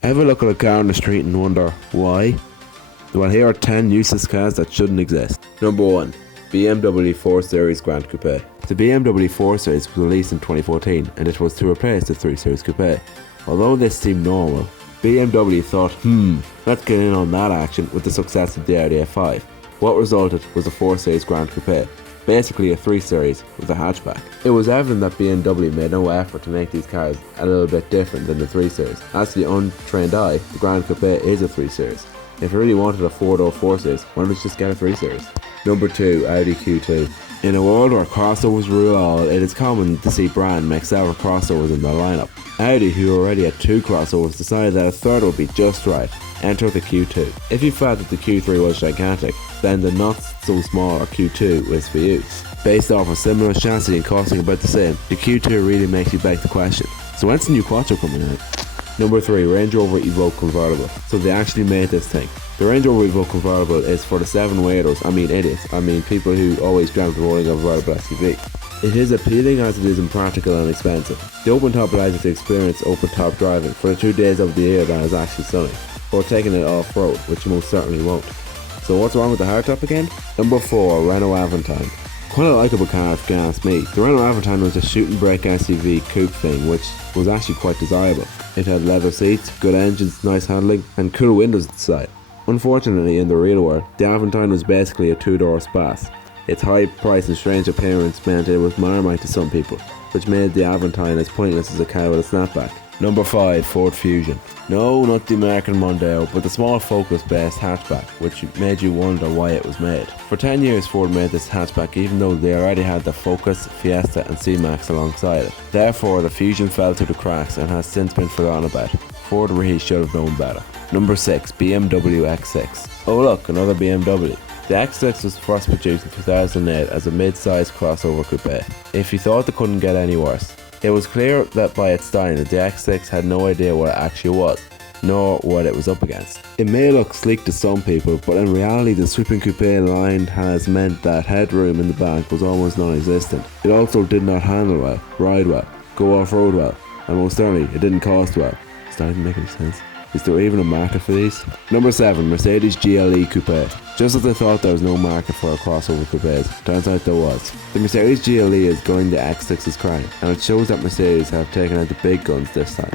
Ever look at a car on the street and wonder why? Well, here are 10 useless cars that shouldn't exist. Number 1. BMW 4 Series Grand Coupe. The BMW 4 Series was released in 2014 and it was to replace the 3 Series Coupe. Although this seemed normal, BMW thought, let's get in on that action with the success of the Audi A5. What resulted was a 4 Series Grand Coupe, basically a 3 Series with a hatchback. It was evident that BMW made no effort to make these cars a little bit different than the 3 Series. As to the untrained eye, the Grand Coupe is a 3 Series. If you really wanted a 4-door 4 Series, why not just get a 3 Series? Number 2. Audi Q2. In a world where crossovers rule all, it is common to see brand make several crossovers in their lineup. Audi, who already had 2 crossovers, decided that a third would be just right. Enter the Q2. If you felt that the Q3 was gigantic, then the not so small Q2 is for you. Based off a similar chassis and costing about the same, the Q2 really makes you beg the question, so when's the new Quattro coming out? Number 3. Range Rover Evoque Convertible. So they actually made this thing. The Range Rover Evoque Convertible is for the 7-weirdos, idiots, people who always dreamt of owning a convertible SUV. It is appealing as it is impractical and expensive. The open top allows you to experience open top driving for the 2 days of the year that is actually sunny, or taking it off-road, which you most certainly won't. So what's wrong with the hardtop again? Number 4. Renault Avantime. Quite a likeable car if you can ask me. The Renault Avantime was a shoot and brake SUV coupe thing which was actually quite desirable. It had leather seats, good engines, nice handling, and cool windows at the side. Unfortunately, in the real world, the Avantime was basically a 2-door Spas. Its high price and strange appearance meant it was Marmite to some people, which made the Avantime as pointless as a cow with a snapback. Number 5. Ford Fusion. No, not the American Mondeo, but the small Focus-based hatchback, which made you wonder why it was made. For 10 years Ford made this hatchback even though they already had the Focus, Fiesta and C-Max alongside it. Therefore, the Fusion fell through the cracks and has since been forgotten about. Ford really should have known better. Number 6. BMW X6. Oh look, another BMW. The X6 was first produced in 2008 as a mid-sized crossover coupe. If you thought they couldn't get any worse, it was clear that by its styling that the X6 had no idea what it actually was, nor what it was up against. It may look sleek to some people, but in reality the sweeping coupe line has meant that headroom in the back was almost non-existent. It also did not handle well, ride well, go off-road well, and most certainly it didn't cost well. Does that even make any sense? Is there even a market for these? Number 7. Mercedes GLE Coupe. Just as I thought there was no market for a crossover coupes, turns out there was. The Mercedes GLE is going the X6's crown, and it shows that Mercedes have taken out the big guns this time.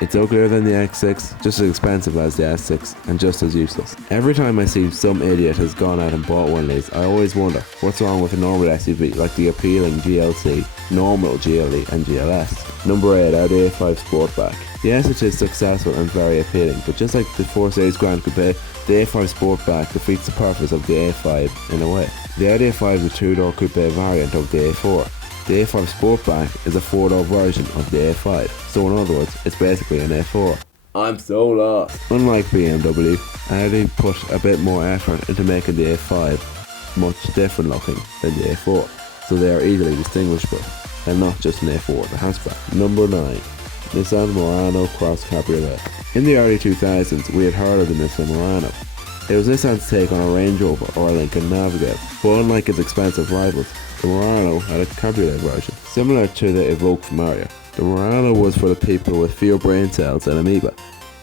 It's uglier than the X6, just as expensive as the S6, and just as useless. Every time I see some idiot has gone out and bought one of these, I always wonder what's wrong with a normal SUV like the appealing GLC, normal GLE and GLS. Number 8. Audi A5 Sportback. Yes, it is successful and very appealing, but just like the 4 Series Grand Coupe, the A5 Sportback defeats the purpose of the A5 in a way. The Audi A5 is a 2-door coupe variant of the A4. The A5 Sportback is a 4-door version of the A5, so in other words, it's basically an A4. I'm so lost. Unlike BMW, Audi put a bit more effort into making the A5 much different looking than the A4, so they are easily distinguishable, and not just an A4 with a hatchback. Number 9. Nissan Murano Cross-cabriolet. In the early 2000s, we had heard of the Nissan Murano. It was Nissan's take on a Range Rover or a Lincoln Navigator, but unlike its expensive rivals, the Murano had a cabriolet version, similar to the Evoque from Mario. The Murano was for the people with fewer brain cells than Amoeba.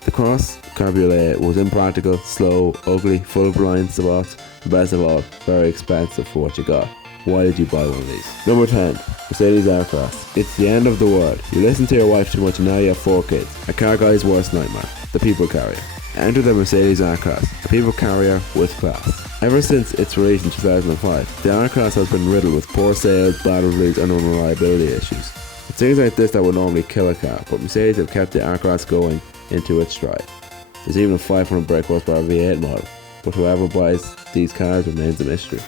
The Cross-cabriolet was impractical, slow, ugly, full of blind spots, and best of all, very expensive for what you got. Why did you buy one of these? Number 10. Mercedes R-Class. It's the end of the world. You listen to your wife too much and now you have 4 kids. A car guy's worst nightmare. The people carrier. Enter the Mercedes R-Class. A people carrier with class. Ever since its release in 2005, the R-Class has been riddled with poor sales, bad reviews and unreliability issues. It's things like this that would normally kill a car, but Mercedes have kept the R-Class going into its stride. There's even a 500 brake horsepower V8 model, but whoever buys these cars remains a mystery.